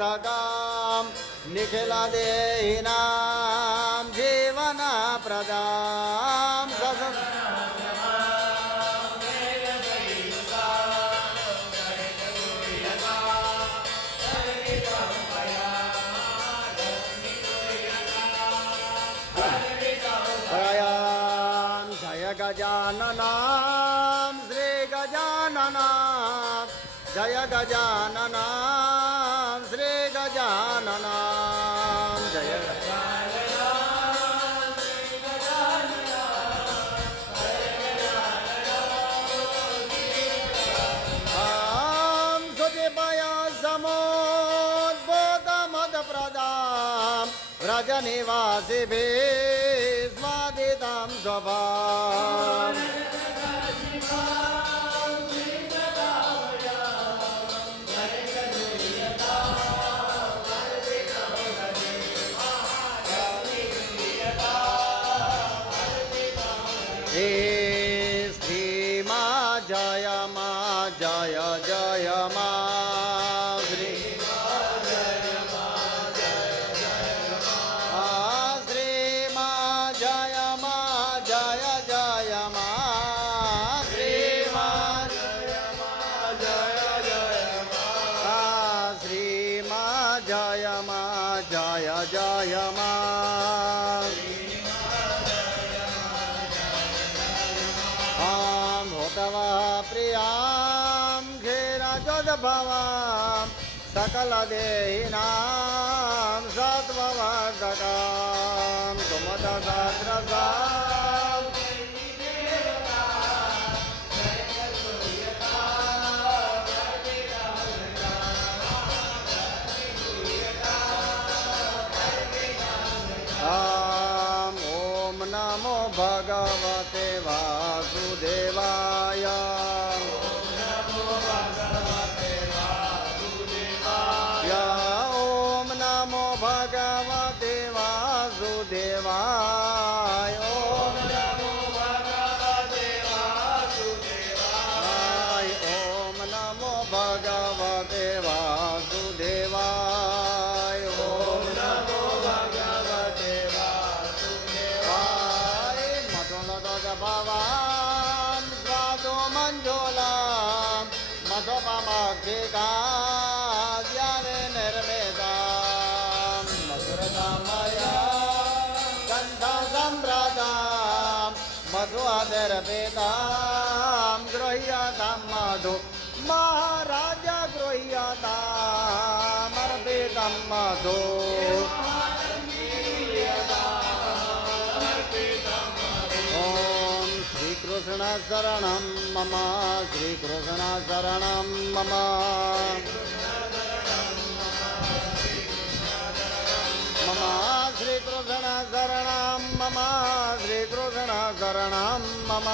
साधकां निखिलदेहिनां जीवनप्रदां जय गजाननां श्री गजाननां जय गजाननां श्री गजाननां जय आं सुदीपय समुद्भूतमदप्रदां व्रजनिवासिभिः स्वादितां स्वभां श्री मा जय मा जय जय मा श्री श्री मा जय मा जय जय मा श्री मा जय मा जय जय मा श्री मा जय मा जय जय मा भूतवा प्रियां घेरजोद्भवां सकलदेहिनां सत्त्ववर्धकां सुमतसहस्रसां ॐ नमो भगवते वासुदेवाय ॐ नमो भगवते वासुदेवाय ॐ नमो भगवते वासुदेवाय ॐ नमो भगवते वासुदेवाय ॐ नमो भगवते वासुदेवाय ॐ नमो भगवते भवां स्वादो मञ्जुलां मधुपमग्निकाव्यानि निर्मितां मधुरतामया गन्धसम्प्रदां मधु अदर्पितां गृह्यतां मधु महाराज गृह्यतामर्पितं मधु कृष्ण शरणं मम श्रीकृष्ण शरणं मम मम श्रीकृष्ण शरणं मम श्रीकृष्ण शरणं मम